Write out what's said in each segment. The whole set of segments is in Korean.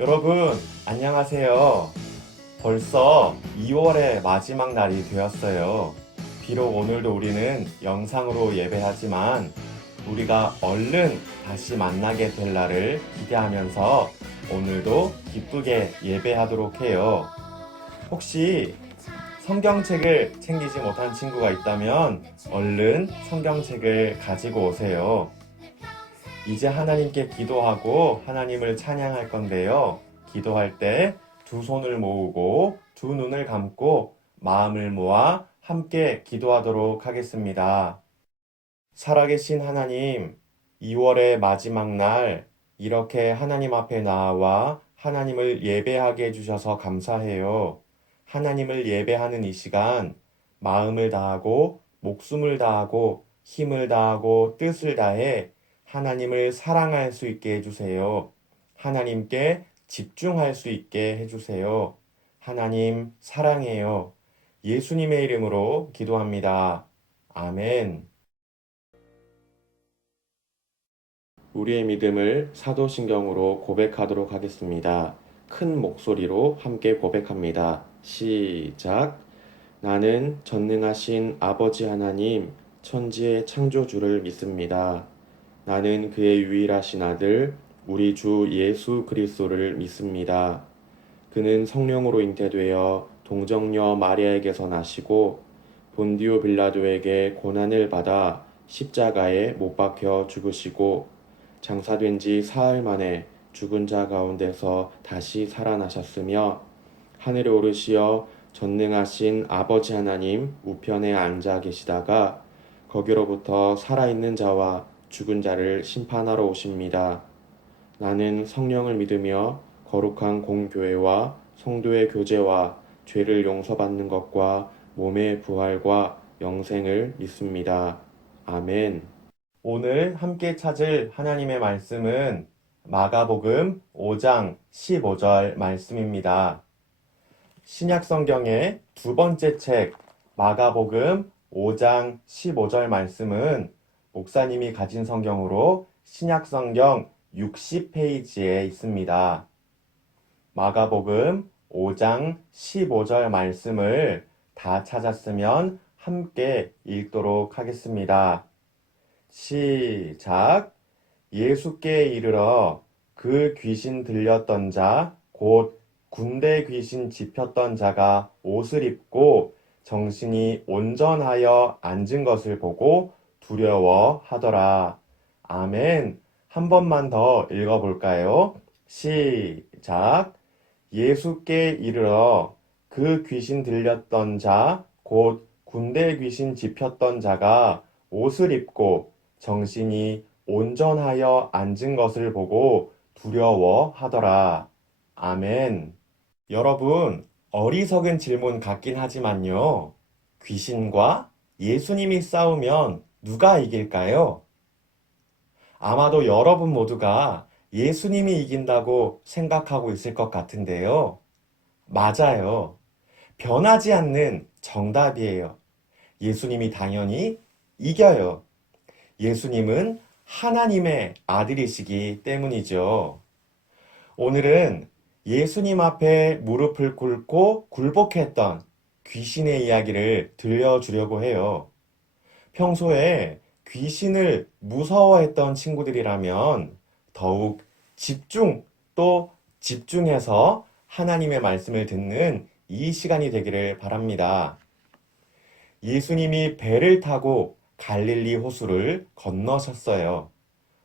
여러분, 안녕하세요. 벌써 2월의 마지막 날이 되었어요. 비록 오늘도 우리는 영상으로 예배하지만 우리가 얼른 다시 만나게 될 날을 기대하면서 오늘도 기쁘게 예배하도록 해요. 혹시 성경책을 챙기지 못한 친구가 있다면 얼른 성경책을 가지고 오세요. 이제 하나님께 기도하고 하나님을 찬양할 건데요. 기도할 때 두 손을 모으고 두 눈을 감고 마음을 모아 함께 기도하도록 하겠습니다. 살아계신 하나님, 2월의 마지막 날 이렇게 하나님 앞에 나와 하나님을 예배하게 해주셔서 감사해요. 하나님을 예배하는 이 시간 마음을 다하고 목숨을 다하고 힘을 다하고 뜻을 다해 하나님을 사랑할 수 있게 해주세요. 하나님께 집중할 수 있게 해주세요. 하나님 사랑해요. 예수님의 이름으로 기도합니다. 아멘. 우리의 믿음을 사도신경으로 고백하도록 하겠습니다. 큰 목소리로 함께 고백합니다. 시작. 나는 전능하신 아버지 하나님, 천지의 창조주를 믿습니다. 나는 그의 유일하신 아들, 우리 주 예수 그리스도를 믿습니다. 그는 성령으로 잉태되어 동정녀 마리아에게서 나시고 본디오 빌라도에게 고난을 받아 십자가에 못 박혀 죽으시고 장사된 지 사흘 만에 죽은 자 가운데서 다시 살아나셨으며 하늘에 오르시어 전능하신 아버지 하나님 우편에 앉아 계시다가 거기로부터 살아있는 자와 죽은 자를 심판하러 오십니다. 나는 성령을 믿으며 거룩한 공교회와 성도의 교제와 죄를 용서받는 것과 몸의 부활과 영생을 믿습니다. 아멘. 오늘 함께 찾을 하나님의 말씀은 마가복음 5장 15절 말씀입니다. 신약 성경의 두 번째 책 마가복음 5장 15절 말씀은 목사님이 가진 성경으로 신약 성경 60페이지에 있습니다. 마가복음 5장 15절 말씀을 다 찾았으면 함께 읽도록 하겠습니다. 시작. 예수께 이르러 그 귀신 들렸던 자, 곧 군대 귀신 집혔던 자가 옷을 입고 정신이 온전하여 앉은 것을 보고 두려워하더라. 아멘. 한 번만 더 읽어볼까요? 시작. 예수께 이르러 그 귀신 들렸던 자, 곧 군대 귀신 집혔던 자가 옷을 입고 정신이 온전하여 앉은 것을 보고 두려워하더라. 아멘. 여러분, 어리석은 질문 같긴 하지만요. 귀신과 예수님이 싸우면 누가 이길까요? 아마도 여러분 모두가 예수님이 이긴다고 생각하고 있을 것 같은데요. 맞아요. 변하지 않는 정답이에요. 예수님이 당연히 이겨요. 예수님은 하나님의 아들이시기 때문이죠. 오늘은 예수님 앞에 무릎을 꿇고 굴복했던 귀신의 이야기를 들려주려고 해요. 평소에 귀신을 무서워했던 친구들이라면 더욱 집중 또 집중해서 하나님의 말씀을 듣는 이 시간이 되기를 바랍니다. 예수님이 배를 타고 갈릴리 호수를 건너셨어요.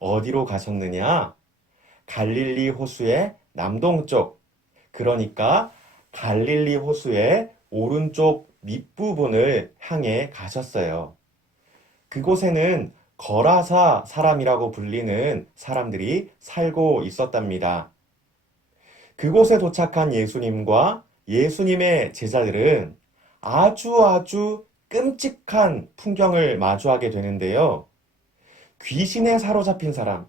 어디로 가셨느냐? 갈릴리 호수의 남동쪽, 그러니까 갈릴리 호수의 오른쪽 밑부분을 향해 가셨어요. 그곳에는 거라사 사람이라고 불리는 사람들이 살고 있었답니다. 그곳에 도착한 예수님과 예수님의 제자들은 아주 끔찍한 풍경을 마주하게 되는데요. 귀신에 사로잡힌 사람,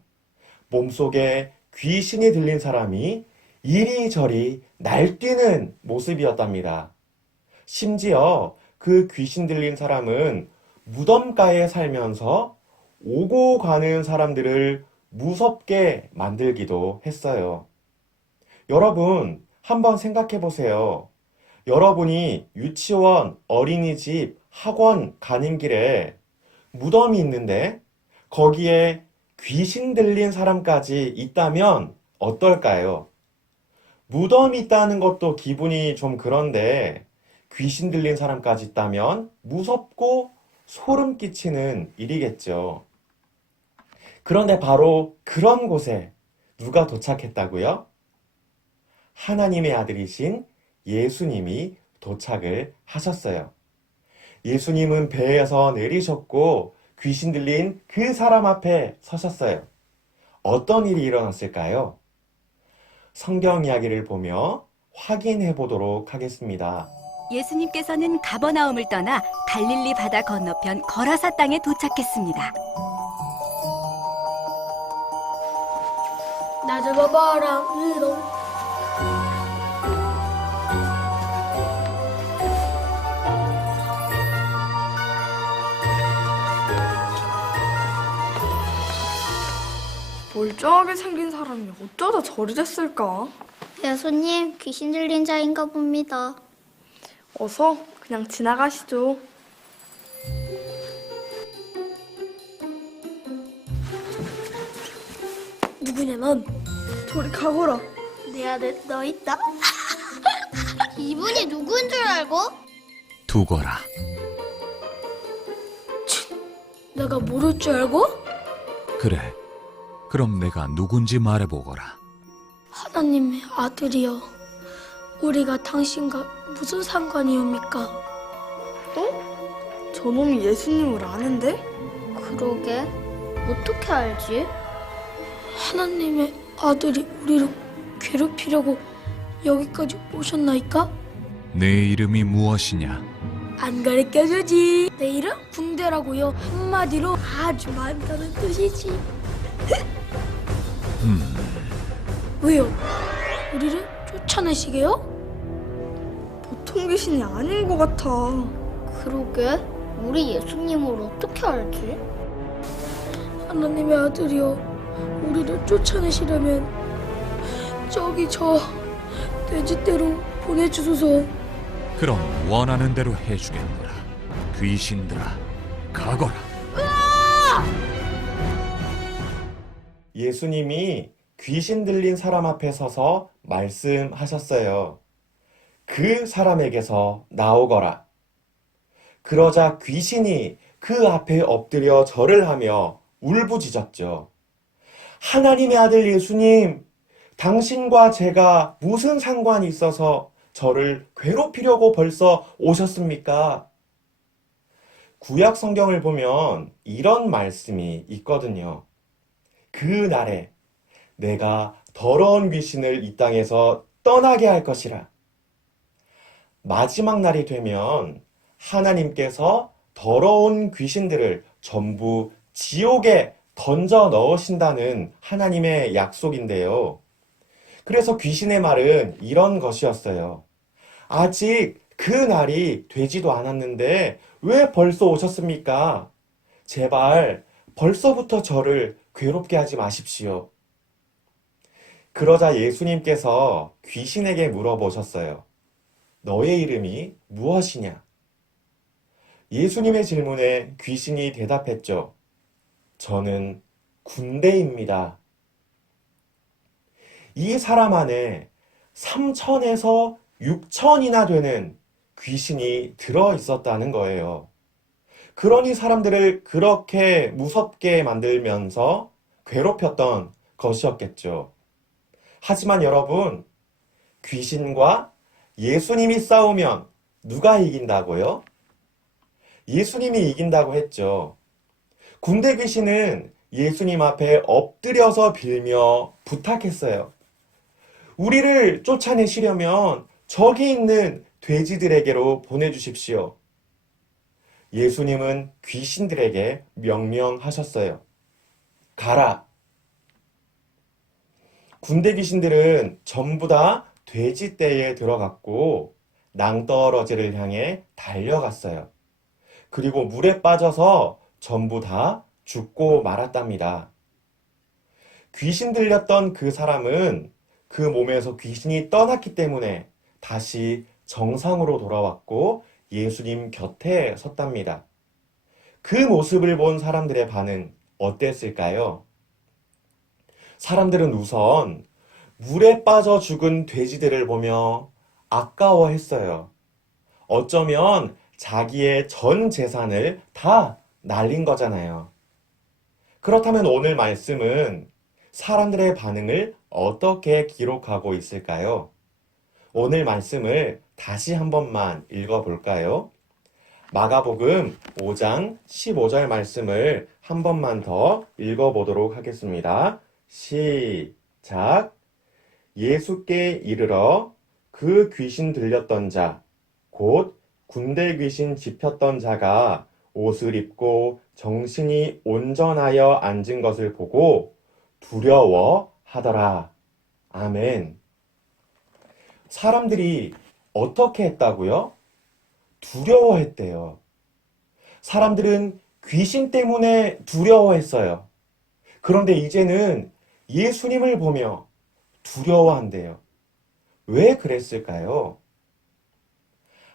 몸속에 귀신이 들린 사람이 이리저리 날뛰는 모습이었답니다. 심지어 그 귀신 들린 사람은 무덤가에 살면서 오고 가는 사람들을 무섭게 만들기도 했어요. 여러분, 한번 생각해 보세요. 여러분이 유치원, 어린이집, 학원 가는 길에 무덤이 있는데 거기에 귀신 들린 사람까지 있다면 어떨까요? 무덤이 있다는 것도 기분이 좀 그런데 귀신 들린 사람까지 있다면 무섭고 소름 끼치는 일이겠죠. 그런데 바로 그런 곳에 누가 도착했다고요? 하나님의 아들이신 예수님이 도착을 하셨어요. 예수님은 배에서 내리셨고 귀신 들린 그 사람 앞에 서셨어요. 어떤 일이 일어났을까요? 성경 이야기를 보며 확인해 보도록 하겠습니다. 예수님께서는 가버나움을 떠나 갈릴리 바다 건너편 거라사 땅에 도착했습니다. 나 잡아봐라, 으롱. 멀쩡하게 생긴 사람이 어쩌다 저리 됐을까? 예수님, 귀신 들린 자인가 봅니다. 어서 그냥 지나가시죠. 누구냐, 넌? 저리 가거라. 내 안에 너 있다. 이분이 누구인 줄 알고? 두거라. 내가 모를 줄 알고? 그래. 그럼 내가 누군지 말해보거라. 하나님의 아들이여, 우리가 당신과 무슨 상관이옵니까? 저놈이 예수님을 아는데? 그러게, 어떻게 알지? 하나님의 아들이 우리를 괴롭히려고 여기까지 오셨나이까? 내 이름이 무엇이냐? 안 가르쳐주지. 내 이름? 군대라고요. 한마디로 아주 많다는 뜻이지. 왜요? 우리를 쫓아내시게요? 보통 귀신이 아닌 것 같아. 그러게, 우리 예수님을 어떻게 알지? 하나님의 아들이여, 우리를 쫓아내시려면 저기 저 돼지떼로 보내주소서. 그럼 원하는 대로 해주겠노라. 귀신들아, 가거라. 예수님이 귀신 들린 사람 앞에 서서 말씀하셨어요. 그 사람에게서 나오거라. 그러자 귀신이 그 앞에 엎드려 절을 하며 울부짖었죠. 하나님의 아들 예수님, 당신과 제가 무슨 상관이 있어서 저를 괴롭히려고 벌써 오셨습니까? 구약 성경을 보면 이런 말씀이 있거든요. 그 날에 내가 더러운 귀신을 이 땅에서 떠나게 할 것이라. 마지막 날이 되면 하나님께서 더러운 귀신들을 전부 지옥에 던져 넣으신다는 하나님의 약속인데요. 그래서 귀신의 말은 이런 것이었어요. 아직 그 날이 되지도 않았는데 왜 벌써 오셨습니까? 제발 벌써부터 저를 괴롭게 하지 마십시오. 그러자 예수님께서 귀신에게 물어보셨어요. 너의 이름이 무엇이냐? 예수님의 질문에 귀신이 대답했죠. 저는 군대입니다. 이 사람 안에 3천에서 6천이나 되는 귀신이 들어 있었다는 거예요. 그러니 사람들을 그렇게 무섭게 만들면서 괴롭혔던 것이었겠죠. 하지만 여러분, 귀신과 예수님이 싸우면 누가 이긴다고요? 예수님이 이긴다고 했죠. 군대 귀신은 예수님 앞에 엎드려서 빌며 부탁했어요. 우리를 쫓아내시려면 저기 있는 돼지들에게로 보내주십시오. 예수님은 귀신들에게 명령하셨어요. 가라. 군대 귀신들은 전부 다 돼지떼에 들어갔고 낭떠러지를 향해 달려갔어요. 그리고 물에 빠져서 전부 다 죽고 말았답니다. 귀신 들렸던 그 사람은 그 몸에서 귀신이 떠났기 때문에 다시 정상으로 돌아왔고 예수님 곁에 섰답니다. 그 모습을 본 사람들의 반응 어땠을까요? 사람들은 우선 물에 빠져 죽은 돼지들을 보며 아까워했어요. 어쩌면 자기의 전 재산을 다 날린 거잖아요. 그렇다면 오늘 말씀은 사람들의 반응을 어떻게 기록하고 있을까요? 오늘 말씀을 다시 한 번만 읽어볼까요? 마가복음 5장 15절 말씀을 한 번만 더 읽어보도록 하겠습니다. 시작. 예수께 이르러 그 귀신 들렸던 자, 곧 군대 귀신 집혔던 자가 옷을 입고 정신이 온전하여 앉은 것을 보고 두려워하더라. 아멘. 사람들이 어떻게 했다고요? 두려워했대요. 사람들은 귀신 때문에 두려워했어요. 그런데 이제는 예수님을 보며 두려워한대요. 왜 그랬을까요?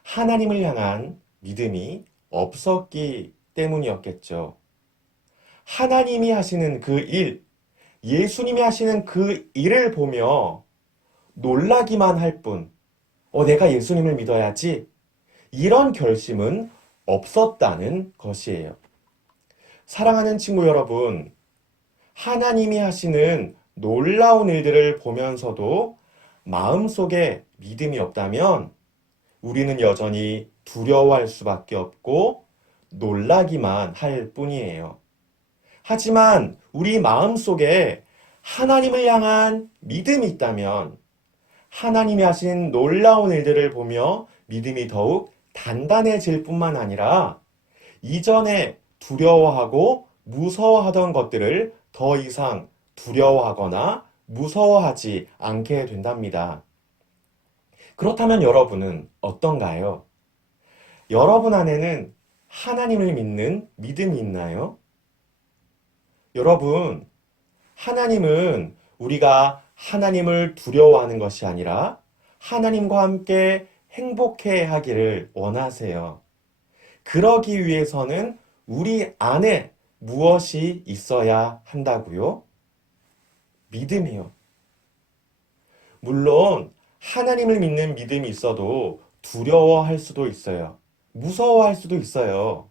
하나님을 향한 믿음이 없었기 때문이었겠죠. 하나님이 하시는 그 일, 예수님이 하시는 그 일을 보며 놀라기만 할 뿐, 내가 예수님을 믿어야지. 이런 결심은 없었다는 것이에요. 사랑하는 친구 여러분, 하나님이 하시는 놀라운 일들을 보면서도 마음속에 믿음이 없다면 우리는 여전히 두려워할 수밖에 없고 놀라기만 할 뿐이에요. 하지만 우리 마음속에 하나님을 향한 믿음이 있다면 하나님이 하신 놀라운 일들을 보며 믿음이 더욱 단단해질 뿐만 아니라 이전에 두려워하고 무서워하던 것들을 더 이상 두려워하거나 무서워하지 않게 된답니다. 그렇다면 여러분은 어떤가요? 여러분 안에는 하나님을 믿는 믿음이 있나요? 여러분, 하나님은 우리가 하나님을 두려워하는 것이 아니라 하나님과 함께 행복해 하기를 원하세요. 그러기 위해서는 우리 안에 무엇이 있어야 한다고요? 믿음이요. 물론 하나님을 믿는 믿음이 있어도 두려워할 수도 있어요. 무서워할 수도 있어요.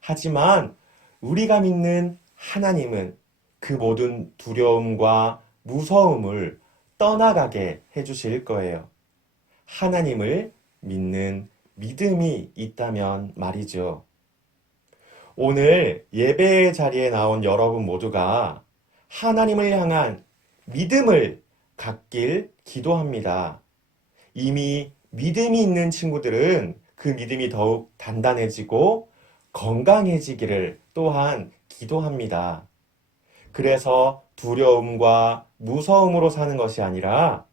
하지만 우리가 믿는 하나님은 그 모든 두려움과 무서움을 떠나가게 해주실 거예요. 하나님을 믿는 믿음이 있다면 말이죠. 오늘 예배의 자리에 나온 여러분 모두가 하나님을 향한 믿음을 갖길 기도합니다. 이미 믿음이 있는 친구들은 그 믿음이 더욱 단단해지고 건강해지기를 또한 기도합니다. 그래서 두려움과 무서움으로 사는 것이 아니라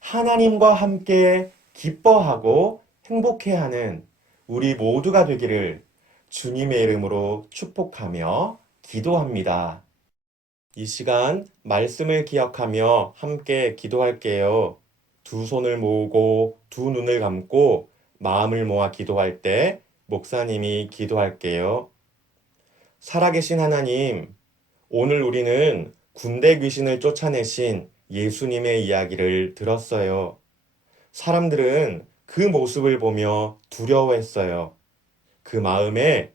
하나님과 함께 기뻐하고 행복해하는 우리 모두가 되기를 주님의 이름으로 축복하며 기도합니다. 이 시간 말씀을 기억하며 함께 기도할게요. 두 손을 모으고 두 눈을 감고 마음을 모아 기도할 때 목사님이 기도할게요. 살아계신 하나님, 오늘 우리는 군대 귀신을 쫓아내신 예수님의 이야기를 들었어요. 사람들은 그 모습을 보며 두려워했어요. 그 마음에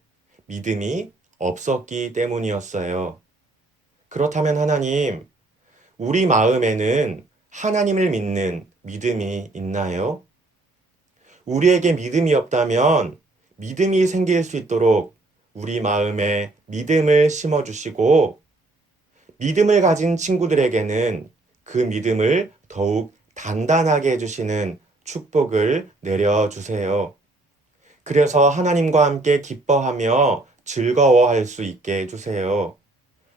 믿음이 없었기 때문이었어요. 그렇다면 하나님, 우리 마음에는 하나님을 믿는 믿음이 있나요? 우리에게 믿음이 없다면 믿음이 생길 수 있도록 우리 마음에 믿음을 심어주시고 믿음을 가진 친구들에게는 그 믿음을 더욱 단단하게 해주시는 축복을 내려주세요. 그래서 하나님과 함께 기뻐하며 즐거워할 수 있게 해주세요.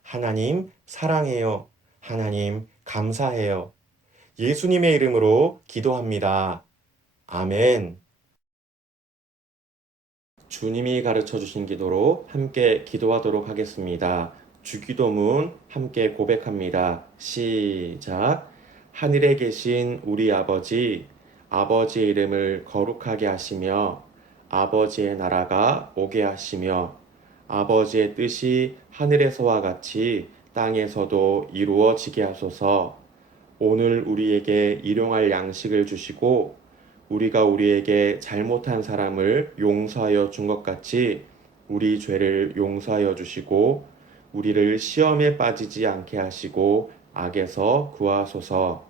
하나님 사랑해요. 하나님 감사해요. 예수님의 이름으로 기도합니다. 아멘. 주님이 가르쳐 주신 기도로 함께 기도하도록 하겠습니다. 주기도문 함께 고백합니다. 시작. 하늘에 계신 우리 아버지, 아버지의 이름을 거룩하게 하시며 아버지의 나라가 오게 하시며 아버지의 뜻이 하늘에서와 같이 땅에서도 이루어지게 하소서. 오늘 우리에게 일용할 양식을 주시고 우리가 우리에게 잘못한 사람을 용서하여 준 것 같이 우리 죄를 용서하여 주시고 우리를 시험에 빠지지 않게 하시고 악에서 구하소서.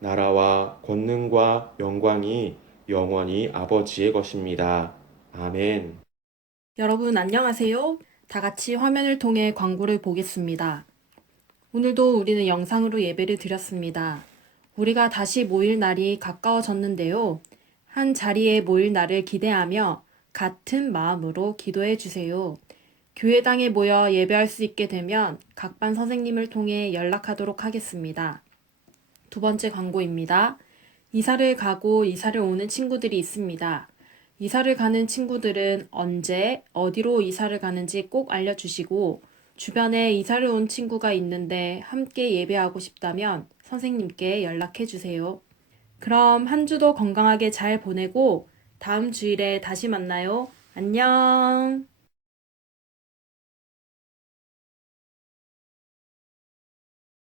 나라와 권능과 영광이 영원히 아버지의 것입니다. 아멘. 여러분 안녕하세요. 다 같이 화면을 통해 광고를 보겠습니다. 오늘도 우리는 영상으로 예배를 드렸습니다. 우리가 다시 모일 날이 가까워졌는데요. 한 자리에 모일 날을 기대하며 같은 마음으로 기도해 주세요. 교회당에 모여 예배할 수 있게 되면 각 반 선생님을 통해 연락하도록 하겠습니다. 두 번째 광고입니다. 이사를 가고 이사를 오는 친구들이 있습니다. 이사를 가는 친구들은 언제, 어디로 이사를 가는지 꼭 알려주시고 주변에 이사를 온 친구가 있는데 함께 예배하고 싶다면 선생님께 연락해 주세요. 그럼 한 주도 건강하게 잘 보내고 다음 주일에 다시 만나요. 안녕!